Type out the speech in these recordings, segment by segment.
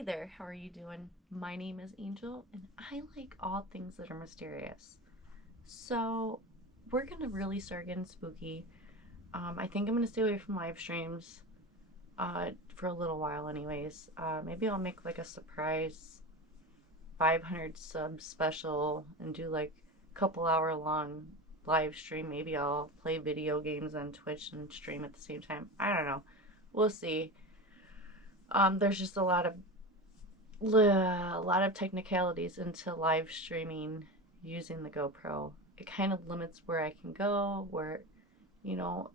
Hey there, how are you doing? My name is Angel, and I like all things that are mysterious. So, we're gonna really start getting spooky. I think I'm gonna stay away from live streams for a little while, anyways. Maybe I'll make like a surprise 500 sub special and do like a couple hour long live stream. Maybe I'll play video games on Twitch and stream at the same time. I don't know. We'll see. There's just a lot of technicalities into live streaming using the GoPro. It kind of limits where I can go, where, you know,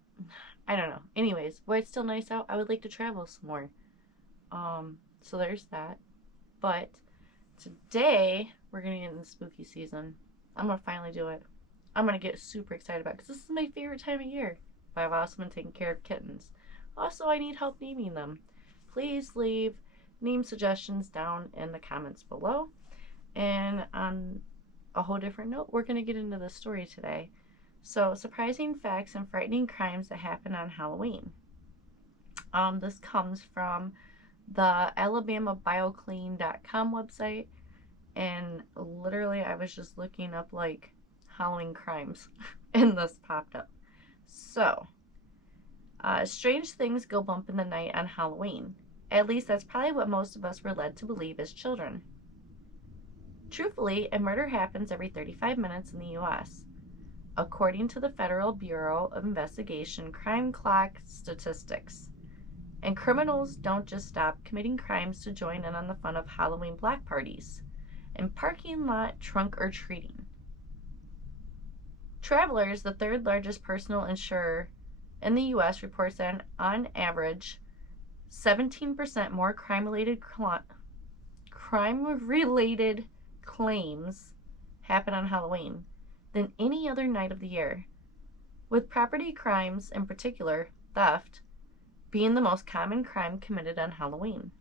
I don't know. Anyways, while it's still nice out, I would like to travel some more. So there's that. But today, we're going to get in the spooky season. I'm going to finally do it. I'm going to get super excited about it because this is my favorite time of year. But I've also been taking care of kittens. Also, I need help naming them. Please leave name suggestions down in the comments below. And on a whole different note, we're going to get into the story today. So, surprising facts and frightening crimes that happen on Halloween. This comes from the alabamabioclean.com website, and literally I was just looking up like Halloween crimes and this popped up. So, strange things go bump in the night on Halloween. At least that's probably what most of us were led to believe as children. Truthfully, a murder happens every 35 minutes in the U.S., according to the Federal Bureau of Investigation Crime Clock statistics. And criminals don't just stop committing crimes to join in on the fun of Halloween block parties and parking lot trunk or treating. Travelers, the third largest personal insurer in the U.S., reports that on average 17% more crime-related claims happen on Halloween than any other night of the year, with property crimes, in particular theft, being the most common crime committed on Halloween.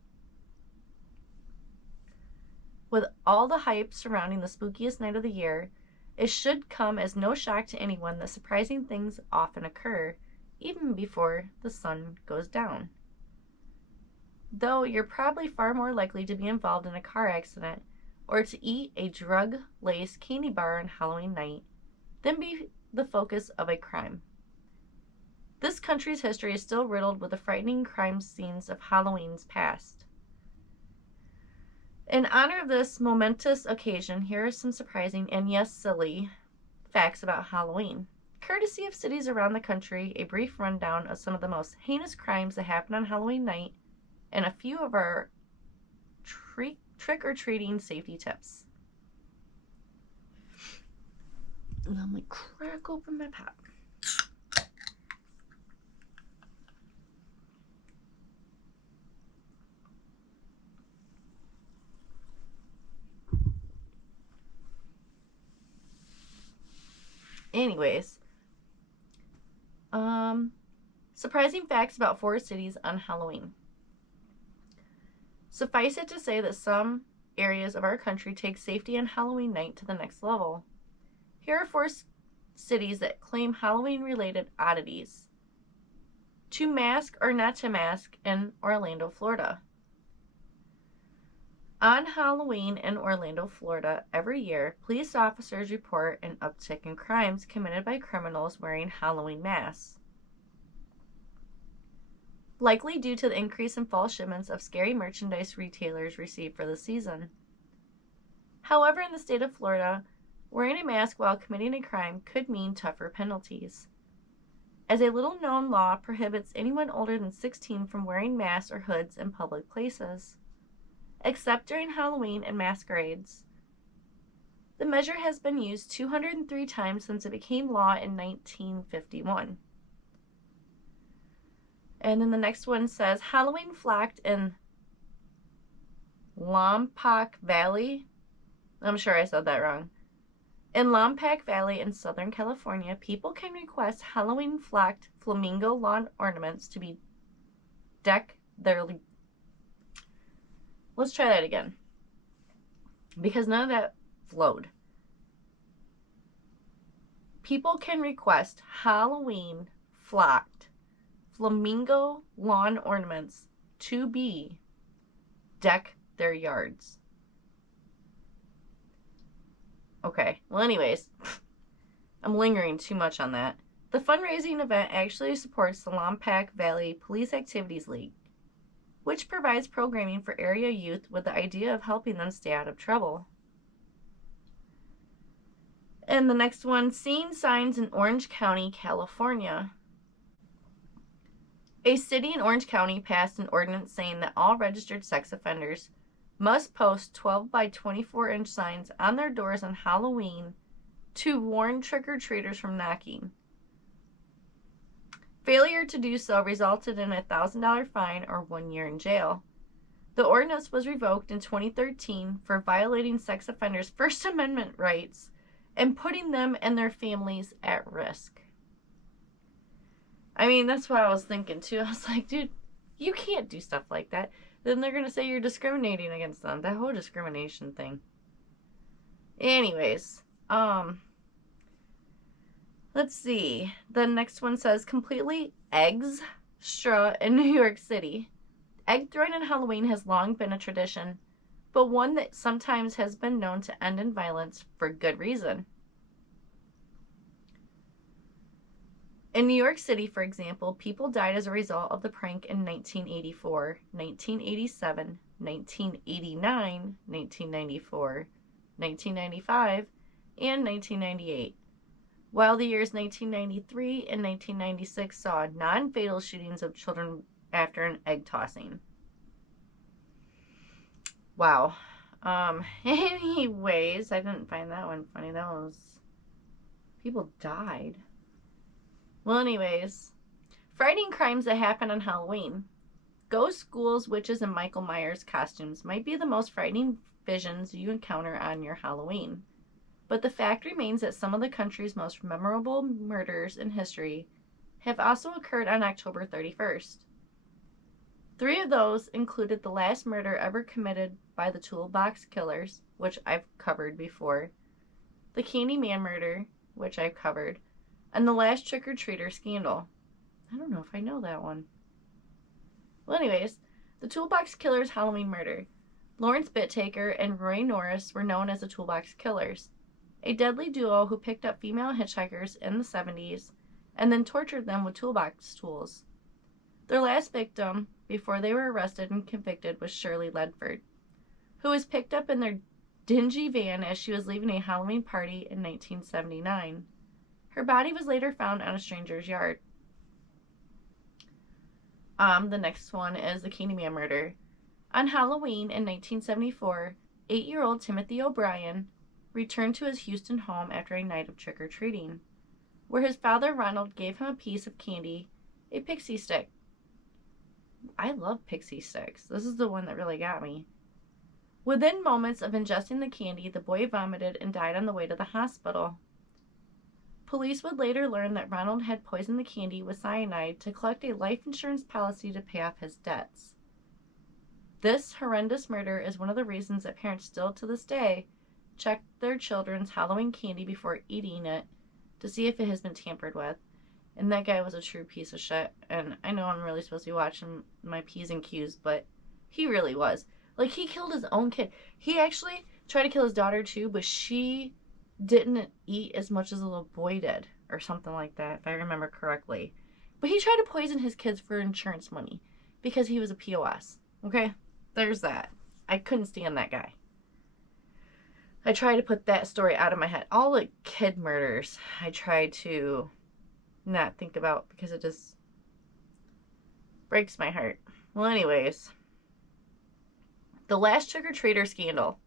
With all the hype surrounding the spookiest night of the year, it should come as no shock to anyone that surprising things often occur even before the sun goes down. Though you're probably far more likely to be involved in a car accident or to eat a drug-laced candy bar on Halloween night than be the focus of a crime. This country's history is still riddled with the frightening crime scenes of Halloween's past. In honor of this momentous occasion, here are some surprising and yes, silly facts about Halloween. Courtesy of cities around the country, a brief rundown of some of the most heinous crimes that happen on Halloween night and a few of our trick-or-treating safety tips. And I'm like, crack open my pop. Anyways, surprising facts about 4 cities on Halloween. Suffice it to say that some areas of our country take safety on Halloween night to the next level. Here are 4 cities that claim Halloween-related oddities. To mask or not to mask in Orlando, Florida. On Halloween in Orlando, Florida, every year, police officers report an uptick in crimes committed by criminals wearing Halloween masks, likely due to the increase in fall shipments of scary merchandise retailers receive for the season. However, in the state of Florida, wearing a mask while committing a crime could mean tougher penalties, as a little-known law prohibits anyone older than 16 from wearing masks or hoods in public places, except during Halloween and masquerades. The measure has been used 203 times since it became law in 1951. And then the next one says, Halloween flocked in Lompoc Valley. I'm sure I said that wrong. In Lompoc Valley in Southern California, people can request Halloween flocked flamingo lawn ornaments to be deck their... Let's try that again, because none of that flowed. People can request Halloween flocked flamingo lawn ornaments to be deck their yards. Okay, well, anyways, I'm lingering too much on that. The fundraising event actually supports the Lompoc Valley Police Activities League, which provides programming for area youth with the idea of helping them stay out of trouble. And the next one, seeing signs in Orange County, California. A city in Orange County passed an ordinance saying that all registered sex offenders must post 12 by 24-inch signs on their doors on Halloween to warn trick-or-treaters from knocking. Failure to do so resulted in a $1,000 fine or 1 year in jail. The ordinance was revoked in 2013 for violating sex offenders' First Amendment rights and putting them and their families at risk. I mean, that's what I was thinking too. I was like, dude, you can't do stuff like that. Then they're going to say you're discriminating against them. That whole discrimination thing. Anyways, let's see. The next one says, completely eggs straw in New York City. Egg throwing on Halloween has long been a tradition, but one that sometimes has been known to end in violence for good reason. In New York City, for example, people died as a result of the prank in 1984, 1987, 1989, 1994, 1995, and 1998. While the years 1993 and 1996 saw non-fatal shootings of children after an egg tossing. Wow. Anyways, I didn't find that one funny. That was... people died. Well, anyways, frightening crimes that happen on Halloween. Ghost, ghouls, witches, and Michael Myers costumes might be the most frightening visions you encounter on your Halloween. But the fact remains that some of the country's most memorable murders in history have also occurred on October 31st. 3 of those included the last murder ever committed by the toolbox killers, which I've covered before, the candyman murder, which I've covered, and the last trick-or-treater scandal. I don't know if I know that one. Well, anyways, the toolbox killers' Halloween murder. Lawrence Bittaker and Roy Norris were known as the toolbox killers, a deadly duo who picked up female hitchhikers in the 70s and then tortured them with toolbox tools. Their last victim, before they were arrested and convicted, was Shirley Ledford, who was picked up in their dingy van as she was leaving a Halloween party in 1979. Her body was later found on a stranger's yard. The next one is the Candyman murder. On Halloween in 1974, 8-year-old Timothy O'Brien returned to his Houston home after a night of trick-or-treating, where his father Ronald gave him a piece of candy, a pixie stick. I love pixie sticks. This is the one that really got me. Within moments of ingesting the candy, the boy vomited and died on the way to the hospital. Police would later learn that Ronald had poisoned the candy with cyanide to collect a life insurance policy to pay off his debts. This horrendous murder is one of the reasons that parents still to this day check their children's Halloween candy before eating it to see if it has been tampered with. And that guy was a true piece of shit. And I know I'm really supposed to be watching my P's and Q's, but he really was. Like, he killed his own kid. He actually tried to kill his daughter too, but she didn't eat as much as the little boy did, or something like that, if I remember correctly. But he tried to poison his kids for insurance money because he was a POS. Okay? There's that. I couldn't stand that guy. I try to put that story out of my head. All the kid murders, I try to not think about because it just breaks my heart. Well, anyways, the last trick-or-treater scandal.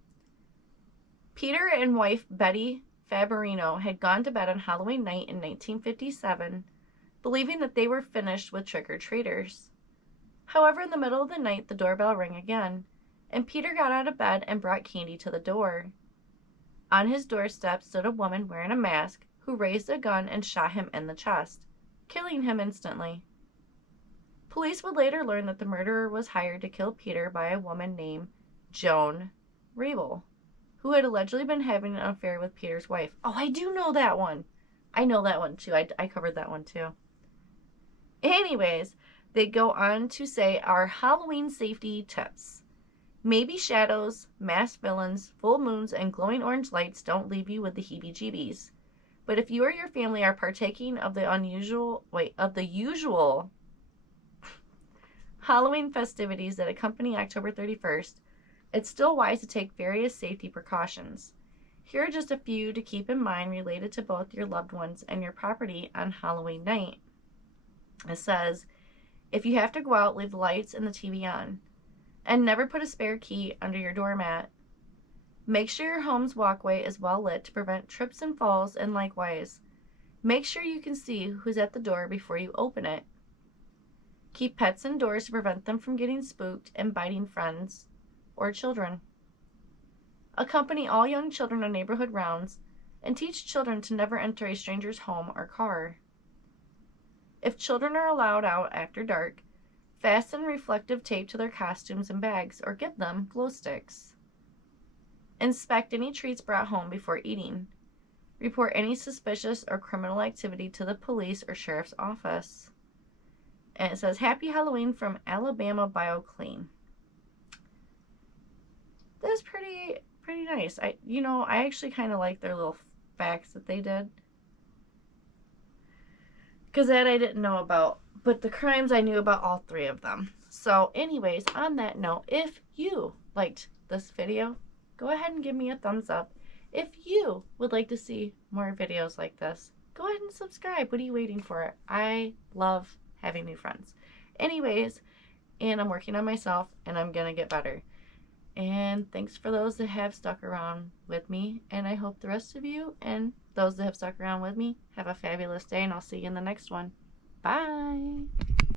Peter and wife Betty Faberino had gone to bed on Halloween night in 1957, believing that they were finished with trick-or-treaters. However, in the middle of the night, the doorbell rang again, and Peter got out of bed and brought candy to the door. On his doorstep stood a woman wearing a mask who raised a gun and shot him in the chest, killing him instantly. Police would later learn that the murderer was hired to kill Peter by a woman named Joan Rabel, who had allegedly been having an affair with Peter's wife. Oh, I do know that one. I know that one too. I covered that one too. Anyways, they go on to say our Halloween safety tips. Maybe shadows, masked villains, full moons, and glowing orange lights don't leave you with the heebie-jeebies. But if you or your family are partaking of the usual Halloween festivities that accompany October 31st, it's still wise to take various safety precautions. Here are just a few to keep in mind related to both your loved ones and your property on Halloween night. It says, if you have to go out, leave the lights and the TV on. And never put a spare key under your doormat. Make sure your home's walkway is well lit to prevent trips and falls, and likewise, make sure you can see who's at the door before you open it. Keep pets indoors to prevent them from getting spooked and biting friends or children. Accompany all young children on neighborhood rounds and teach children to never enter a stranger's home or car. If children are allowed out after dark, fasten reflective tape to their costumes and bags or give them glow sticks. Inspect any treats brought home before eating. Report any suspicious or criminal activity to the police or sheriff's office. And it says, Happy Halloween from Alabama BioClean. That's pretty nice. I actually kind of like their little facts that they did. Because that I didn't know about. But the crimes I knew about all three of them. So anyways, on that note, if you liked this video, go ahead and give me a thumbs up. If you would like to see more videos like this, go ahead and subscribe. What are you waiting for? I love having new friends. Anyways, and I'm working on myself, and I'm going to get better. And thanks for those that have stuck around with me. And I hope the rest of you and those that have stuck around with me have a fabulous day, and I'll see you in the next one. Bye.